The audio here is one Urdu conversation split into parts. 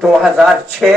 2006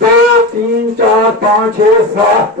2, 3, 4, 5, 6, 7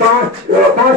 5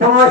5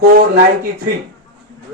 493,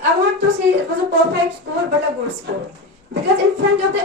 I want to say it was a perfect score but a good score, because in front of the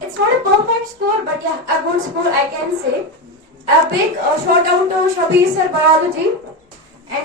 it's not a perfect score but yeah a good score I can say. A big shout out to Shabir sir biology, and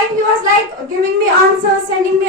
time he was like giving me answers, sending me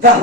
10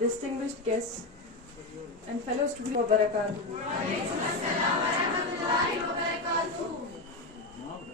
distinguished guests and fellow students wa barakatuh.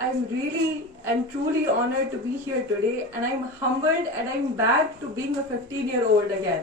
I'm really and truly honored to be here today, and I'm humbled and I'm back to being a 15-year-old again.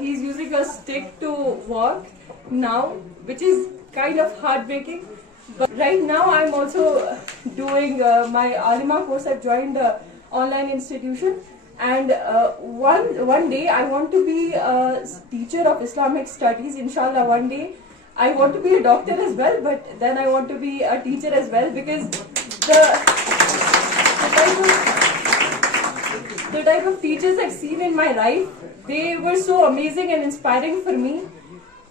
he is using a stick to walk now, which is kind of heartbreaking. But right now I'm also doing my Alima course. I've joined the online institution, and one day I want to be a teacher of Islamic studies. Inshallah, one day I want to be a doctor as well, but then I want to be a teacher as well, because the type of teachers I've seen in my life, they were so amazing and inspiring for me.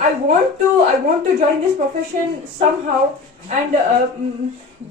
I want to join this profession somehow, and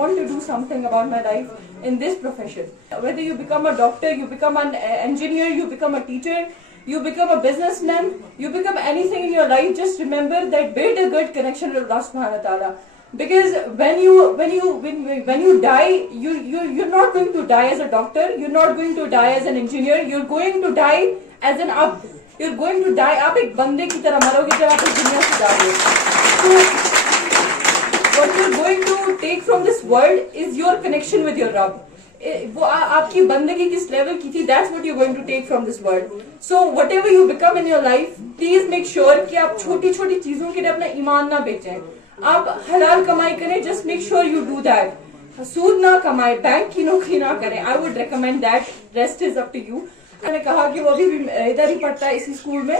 want to do something about my life in this profession. Whether you become a doctor, you become an engineer, you become a teacher, you become a businessman, you become anything in your life, just remember that build a good connection with Allah subhanahu wa ta'ala. Because when you die, you're not going to die as a doctor, you're not going to die as an engineer, you're going to die as an abd. You're going to die, آپ ایک بندے کی طرح مروگے جب آپ اس دنیا سے جاؤ گے. So what you're going to take from this world is your connection with your Rabb. وہ آپ کی بندگی کس لیول کی تھی, that's what you're going to take from this world. So whatever you become in your life, please make sure کہ آپ چھوٹی چھوٹی چیزوں کے لیے اپنا ایمان نہ بیچیں. آپ حلال کمائی کریں, just make sure you do that. سود نہ کمائیں, بینک کی نوکری نہ کریں. I would recommend that. Rest is up to you. میں نے کہا کہ وہ ابھی بھی ادھر ہی پڑھتا ہے اسی اسکول میں,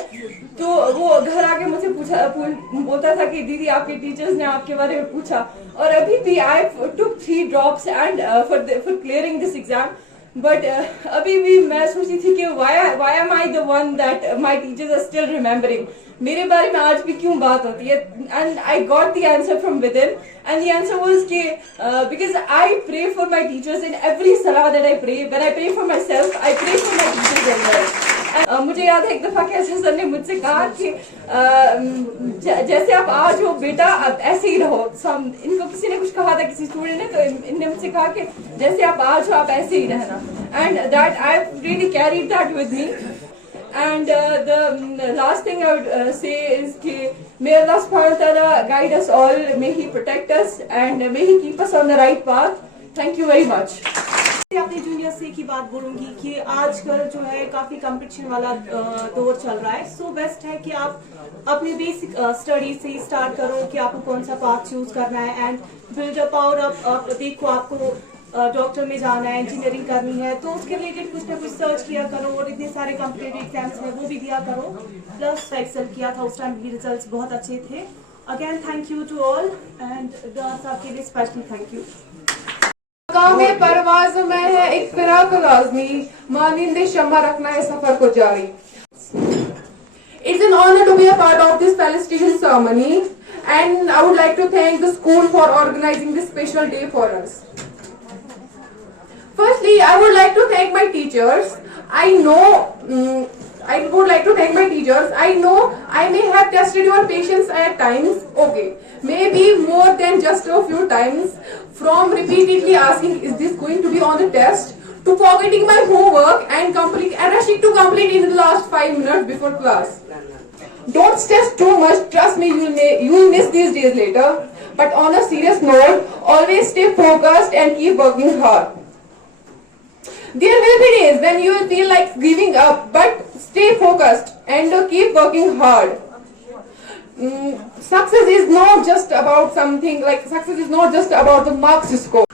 تو وہ گھر آ کے مجھ سے بولتا تھا کہ دیدی آپ کے ٹیچرز نے آپ کے بارے میں پوچھا. اور ابھی بھی I took 3 drops and for clearing this exam. But ابھی بھی میں سوچی تھی کہ why am I the one that my teachers are still remembering. میرے بارے میں آج بھی کیوں بات ہوتی ہے. And I got the answer from within, and the answer was کہ because I pray for my teachers in every salah that I pray. When I pray for myself, I pray for my teachers as well. مجھے یاد ہے ایک دفعہ کہ سر نے مجھ سے کہا کہ جیسے آپ آج ہو بیٹا اب ایسے ہی رہو. ان کو کسی نے کچھ کہا تھا, کسی اسٹوڈنٹ نے, تو ان نے مجھ سے کہا کہ جیسے آپ آج ہو آپ ایسے ہی رہنا. And that I've really carried that with me. And the last thing I would say is کہ may Allah subhanahu wa ta'ala guide us all, may He protect us, and may He keep us on the right path. Thank you very much. اپنے جونیئر سے کی بات بولوں گی کہ آج کل جو ہے کافی کمپٹیشن والا دور چل رہا ہے. سو بیسٹ ہے کہ آپ اپنے بیسک اسٹڈی سے ہی اسٹارٹ کرو کہ آپ کو کون سا پاتھ چوز کرنا ہے, اینڈ بلڈ اپ پاور اپ. دیکھو آپ کو ڈاکٹر میں جانا ہے, انجینئرنگ کرنی ہے, تو اس کے ریلیٹڈ کچھ نہ کچھ سرچ کیا کرو, اور اتنے سارے کمپٹیٹیو ایگزامس ہیں وہ بھی دیا کرو. پلس ایکسل کیا تھا اس ٹائم, بھی ریزلٹس بہت اچھے تھے. Again thank you to all, and دعا صاحب کے لیے اسپیشلی تھینک یو. مقام پرواز میں ہے ایک فراق لازمی, مانند شمع رکھنا ہے سفر کو جاری. It's an honor to be a part of this Palestinian ceremony, and I would like to thank the school for organizing this special day for us. Firstly, I would like to thank my teachers. I know I may have tested your patience at times. Okay, maybe more than just a few times. From repeatedly asking, is this going to be on the test, to forgetting my homework and rushing to complete in the last 5 minutes before class. Don't stress too much. Trust me, you will miss these days later. But on a serious note, always stay focused and keep working hard. There will be days when you will feel like giving up, but stay focused and keep working hard. Success is not just about the marks you score.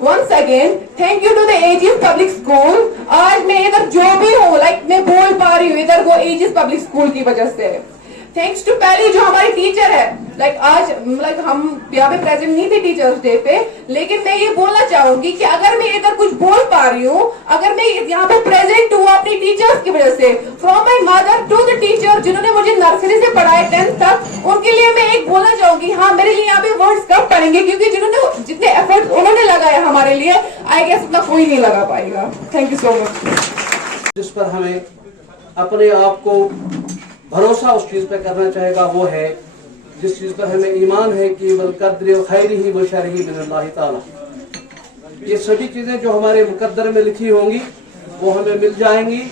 Once again, thank you to the Aegis Public School. آج میں ادھر جو بھی ہوں, میں بول پا رہی ہوں ادھر وہ Aegis Public School کی وجہ سے. تھینکس ٹو پہلی جو ہماری ٹیچر ہے. آج ہم یہاں پہ پریزنٹ نہیں تھے ٹیچرس ڈے پہ, لیکن میں یہ بولنا چاہوں گی کہ اگر میں ادھر کچھ بول پا رہی ہوں, اگر میں یہاں پہ پریزنٹ ہوں اپنی ٹیچرس کی وجہ سے, from my mother to the teacher جنہوں نے مجھے نرسری سے پڑھایا 10th تک, ان کے لیے میں ایک بولنا چاہوں گی. ہاں میرے لیے یہاں پہ ورڈس کم پڑیں گے, کیونکہ جنہوں نے جتنے ایفرٹ انہوں نے لگایا ہمارے لیے, آئی گیس اتنا کوئی نہیں لگا پائے گا. تھینک یو سو مچ. جس پر ہمیں اپنے آپ کو بھروسہ اس چیز پہ کرنا چاہے گا وہ ہے جس چیز پر ہمیں ایمان ہے کہ بالقدر خیرہ و شرہ من اللہ تعالی. یہ سبھی چیزیں جو ہمارے مقدر میں لکھی ہوں گی وہ ہمیں مل جائیں گی.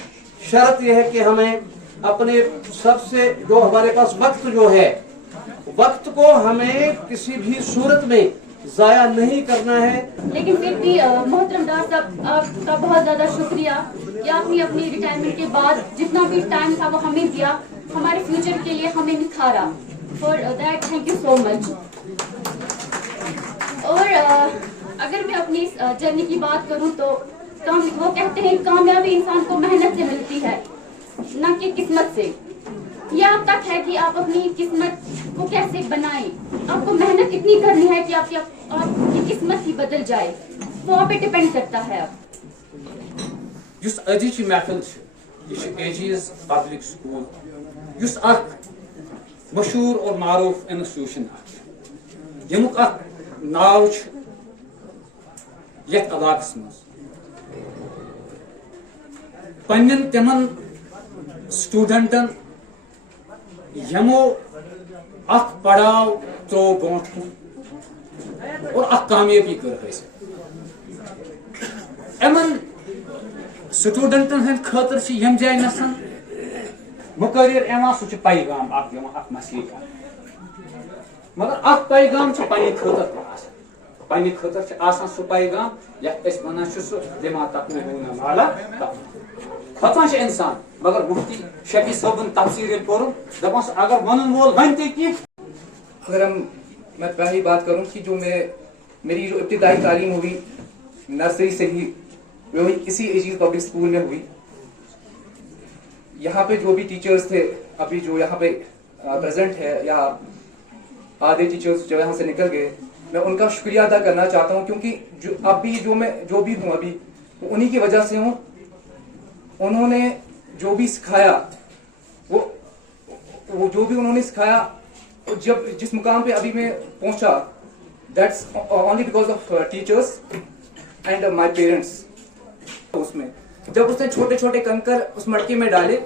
شرط یہ ہے کہ ہمیں اپنے سب سے جو ہمارے پاس وقت جو ہے, وقت کو ہمیں کسی بھی صورت میں ضائع نہیں کرنا ہے. لیکن پھر بھی محترم ڈار صاحب آپ کا بہت زیادہ شکریہ کہ آپ نے اپنی ریٹائرمنٹ کے بعد جتنا بھی ٹائم تھا وہ ہمیں دیا, ہمارے فیوچر کے لیے ہمیں نکھارا. For that thank you so much. اور اگر میں اپنی جرنی کی بات کروں تو وہ کہتے ہیں کامیابی انسان کو محنت سے ملتی ہے نہ کہ قسمت سے. یہ آپ تک ہے کہ آپ اپنی قسمت کو کیسے بنائیں. آپ کو محنت اتنی کرنی ہے کہ آپ کی قسمت ہی بدل جائے, وہ آپ پہ ڈپینڈ کرتا ہے. جس عزیز محفل یہ ایجیز پبلک سکول یس اخ مشہور اور معروف انسٹیٹیوشن یمیک اخ ناو یتھ علاقس مز پنن تمن سٹوڈنٹن یمو اخ پڑاؤ ترو برونٹ کن اور اخ کامیابی کر حاصل امن سٹوڈنٹن ہند خاطر سے یم جائے نسن مقرر ایوان سہ پیغام اخ دِوان اخ مسئلہ کر مگر اخ پیغام پنہ خاطر پنہ خاطر آسان سہ پیغام یتھ أسۍ ونان چھِ سہ لما تقولون ما لا تفعلون کھوژان چھُ انسان مگر مفتی شفیع صٲبن تفسیر ییٚلہِ پوٚرُن دپان سُہ اگر ونن وول ون تہِ کینٛہہ اگر میں پہلی بات کروں کہ جو میری جو ابتدائی تعلیم ہوئی نرسری سے ہی وہ اسی ایجیز پبلک اسکول میں ہوئی. یہاں پہ جو بھی ٹیچرز تھے ابھی جو یہاں پہ پریزنٹ ہے یا آدھے ٹیچرز جو یہاں سے نکل گئے میں ان کا شکریہ ادا کرنا چاہتا ہوں کیونکہ جو بھی ہوں ابھی انہی کی وجہ سے ہوں. انہوں نے جو بھی سکھایا وہ جو بھی انہوں نے سکھایا جب جس مقام پہ ابھی میں پہنچا that's only because of teachers and my parents. اس میں جب اس نے چھوٹے چھوٹے کنکر اس مٹکی میں ڈالے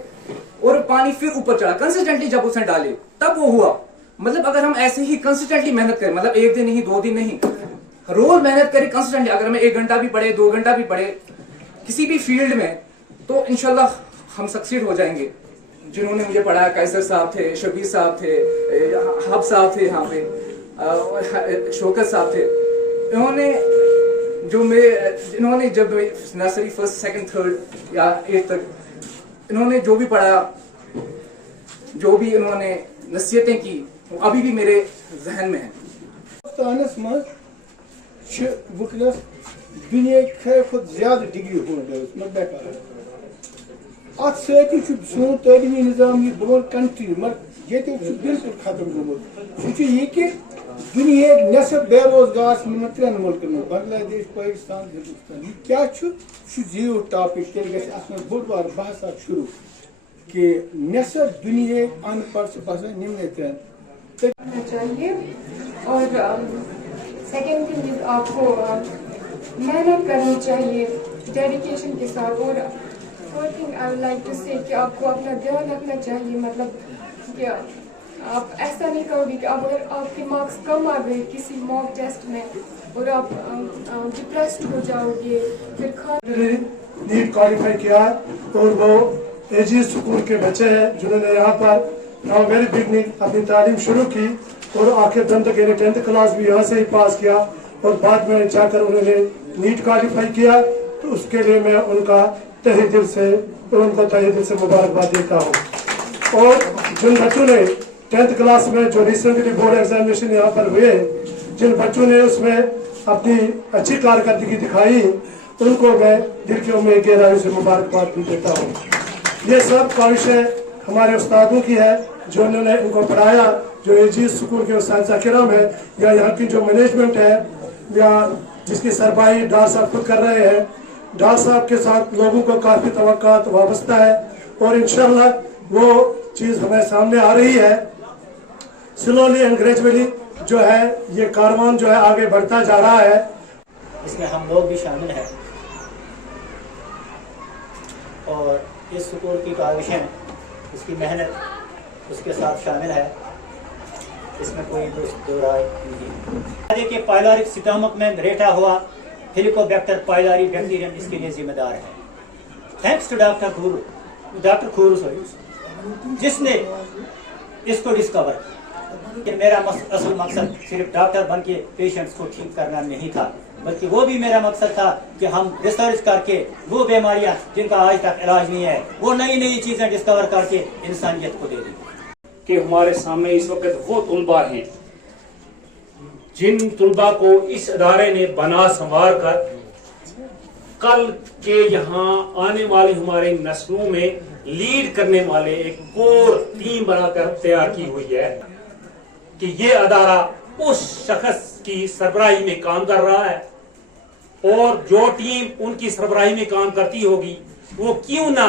اور پانی پھر اوپر چڑھا کنسسٹنٹلی جب اس نے ڈالے تب وہ ہوا. مطلب اگر ہم ایسے ہی کنسسٹنٹلی محنت کریں مطلب ایک دن نہیں 2 دن نہیں روز محنت کریں کنسسٹنٹلی اگر ہمیں 1 گھنٹہ بھی پڑھے 2 گھنٹہ بھی پڑھے کسی بھی فیلڈ میں تو انشاءاللہ ہم سکسیڈ ہو جائیں گے. جنہوں نے مجھے پڑھایا قیصر صاحب تھے, شبیر صاحب تھے, حب صاحب تھے, یہاں پہ شوکت صاحب تھے. انہوں نے جب نرسری 1st 2nd 3rd یا 8th تک انہوں نے جو بھی پڑھایا جو بھی انہوں نے نصیحتیں کی وہ ابھی بھی میرے ذہن میں ہیں. پاکستانس مز ونکس دنیا کھت زیادہ ڈگری ہو ات سی سون تعلیمی نظام یہ بہت کنٹری مگر یہ بالکل ختم گومت یہ کہ دنیا نصف بے روزگار 3 ملکن بنگلہ دیش پاکستان ہندوستان یہ کیا زیرو ٹاپک تیل گھر ات بوڑ بار بحث شروع کہ نصف دنیا ان پڑھ سے بسان نمنے 3 چاہیے. اور سیکنڈ تھنگ از آپ کو محنت کرنی چاہیے ڈیڈیکیشن کے ساتھ. اور four thing I would like to say کہ آپ کو اپنا دھیان رکھنا چاہیے مطلب کہ آپ ایسا نہیں کرو گے کہ اب اگر آپ کے مارکس کم آ گئے کسی موک ٹیسٹ میں اور آپ ڈپریسڈ ہو جاؤ گے پھر نیٹ کوالیفائی کیا اور وہ ایجیز اسکول کے بچے ہیں جنہوں نے یہاں پر ویری بگننگ اپنی تعلیم شروع کی اور آخر دم تک 10th کلاس بھی یہاں سے ہی پاس کیا اور بعد میں جا کر انہوں نے نیٹ کوالیفائی کیا. تو اس کے لیے میں ان کا تہہ دل سے مبارکباد دیتا ہوں. اور جن بچوں نے 10th کلاس میں جو ریسنٹلی بورڈ ایگزامینیشن یہاں پر ہوئے جن بچوں نے اس میں اپنی اچھی کارکردگی دکھائی ان کو میں دل کی گہرائی سے مبارکباد بھی دیتا ہوں. یہ سب کاوشیں ہمارے استادوں کی ہے جو انہوں نے ان کو پڑھایا جو ایجیز اسکول کے اساتذہ کرام ہے یا یہاں کی جو مینجمنٹ ہے یا جس کی سربراہی ڈار صاحب خود کر رہے ہیں. ڈار صاحب کے ساتھ لوگوں کو کافی توقعات وابستہ ہے اور انشاءاللہ وہ چیز ہمیں سامنے آ رہی ہے. سلولی اینڈ گریجولی جو ہے یہ کاروان جو ہے آگے بڑھتا جا رہا ہے. اس میں ہم لوگ بھی شامل ہیں اور اس سکول کی کاوشیں اس کی محنت اس کے ساتھ شامل ہے. اس میں کوئی دو رائے نہیں. کہ پائلوری سٹامک میں ریٹا ہوا ہیلیکوبیکٹر پائلوری بیکٹیریم اس کے لیے ذمہ دار ہے. تھینکس ٹو ڈاکٹر کھورو جس نے اس کو ڈسکور کہ میرا اصل مقصد صرف ڈاکٹر بن کے پیشنٹس کو ٹھیک کرنا نہیں تھا بلکہ وہ بھی میرا مقصد تھا کہ ہم ریسرچ کر کے وہ بیماریاں جن کا آج تک علاج نہیں ہے وہ نئی چیزیں ڈسکور کر کے انسانیت کو دے دیں. کہ ہمارے سامنے اس وقت وہ طلباء ہیں جن طلباء کو اس ادارے نے بنا سنوار کر کل کے یہاں آنے والی ہماری نسلوں میں لیڈ کرنے والے ایک کور ٹیم بنا کر تیار کی ہوئی ہے کہ یہ ادارہ اس شخص کی سربراہی میں کام کر رہا ہے اور جو ٹیم ان کی سربراہی میں کام کرتی ہوگی وہ کیوں نہ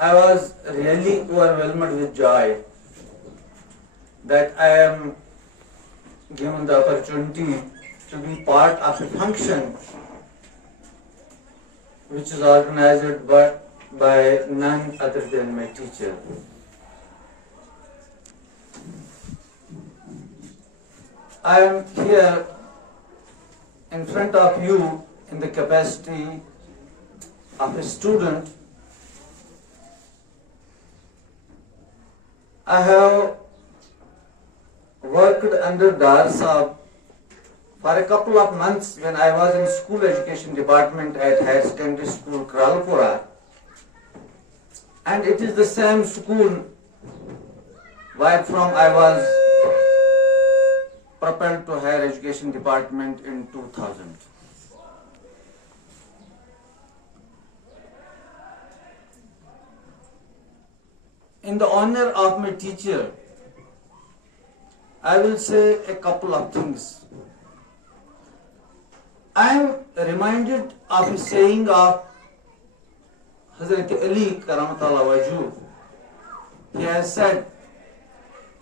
I was really overwhelmed with joy that I am given the opportunity to be part of a function which is organized by none other than my teacher. I am here in front of you in the capacity of a student. I have worked under Dar Saab for a couple of months when I was in school education department at Higher Secondary School, Kralpura. And it is the same school where from I was propelled to Higher Education Department in 2000. In the honor of my teacher, I will say a couple of things. I am reminded of a saying of Hazrat Ali Karamatullah Wajhu. He has said,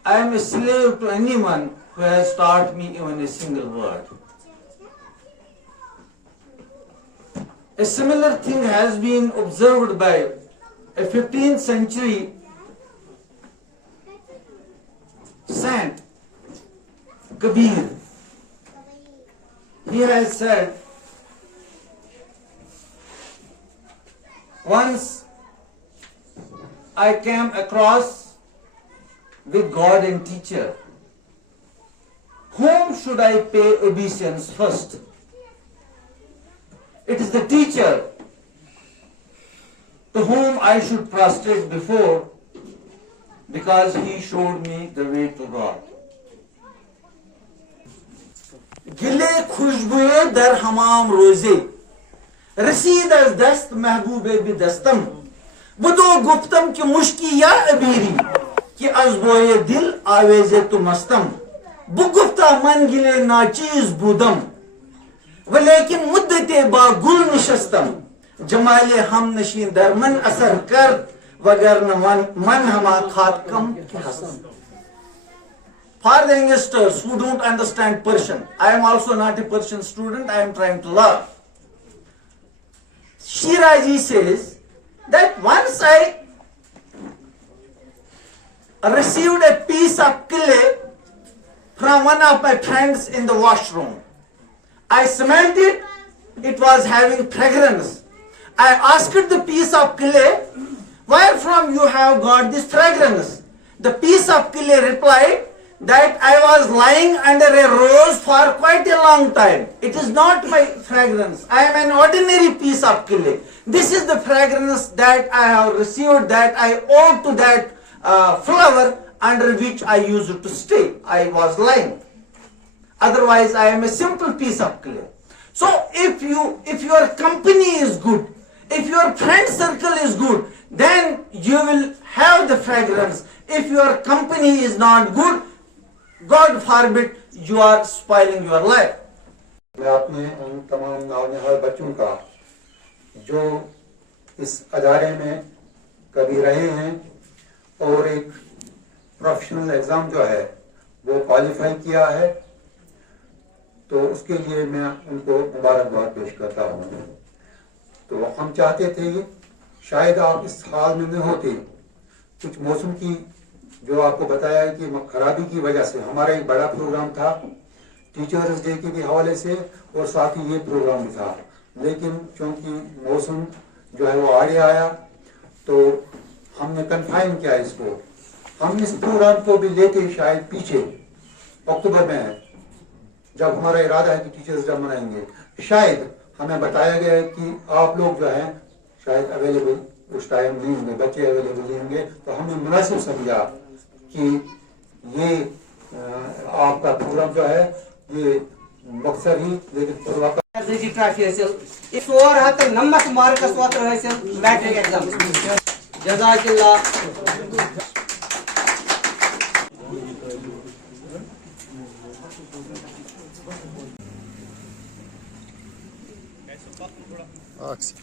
I am a slave to anyone who has taught me even a single word. A similar thing has been observed by a 15th century saint, Kabir. He has said, once I came across with God and teacher, whom should I pay obeisance first? It is the teacher to whom I should prostrate before, because he showed me the way to God. Gile khushbuye dar hamam roze, رسید از دست محبوب بی دستم، بدو گفتم که مشکی یا ابیری که از بوی دل آویز تو مستم، بگفتا من گله ناچیز بودم ولیکن مدت با گل نشستم، جمال هم نشین در من اثر کرد وگرنه من ہما خاتکم کی ہستم. For the youngsters who don't understand Persian, I am also not a Persian student, I am trying to learn. Shiraji says that once I received a piece of clay from one of my friends in the washroom. I smelled it, it was having fragrance. I asked the piece of clay, where from you have got this fragrance? The piece of clay replied that I was lying under a rose for quite a long time. It is not my fragrance. I am an ordinary piece of clay. This is the fragrance that I have received, that I owe to that flower under which I used to stay. I was lying. Otherwise, I am a simple piece of clay. So, if your company is good, if your friend circle is good, then you will have the fragrance. If your company is not good, God forbid, you are spoiling your life. میں اپنے ان تمام نونہال بچوں کا جو اس ادارے میں کبھی رہے ہیں اور ایک پروفیشنل ایگزام جو ہے وہ کوالیفائی کیا ہے، تو اس کے لیے میں ان کو مبارکباد پیش کرتا ہوں. تو ہم چاہتے تھے شاید آپ اس حال میں نہ ہوتے، کچھ موسم کی جو آپ کو بتایا ہے کہ خرابی کی وجہ سے ہمارا ایک بڑا پروگرام تھا ٹیچرز ڈے کے بھی حوالے سے اور ساتھ ہی یہ پروگرام بھی تھا، لیکن چونکہ موسم جو ہے وہ آگے آیا تو ہم نے کنفائن کیا اس کو. ہم اس پروگرام کو بھی لیتے شاید پیچھے اکتوبر میں ہے، جب ہمارا ارادہ ہے کہ ٹیچرز ڈے منائیں گے. شاید ہمیں بتایا گیا ہے کہ آپ لوگ جو ہیں شاید اویلیبل اس ٹائم نہیں ہوں گے، بچے اویلیبل نہیں ہوں گے، تو ہم نے مناسب سمجھا کہ یہ آپ کا پروگرام جو ہے یہ مقصد ہی لیکن ژور ہتھ تہٕ نمتھ مارکس اوترٕ حٲصِل میٹرک ایگزام. جزاک اللہ. Aksi.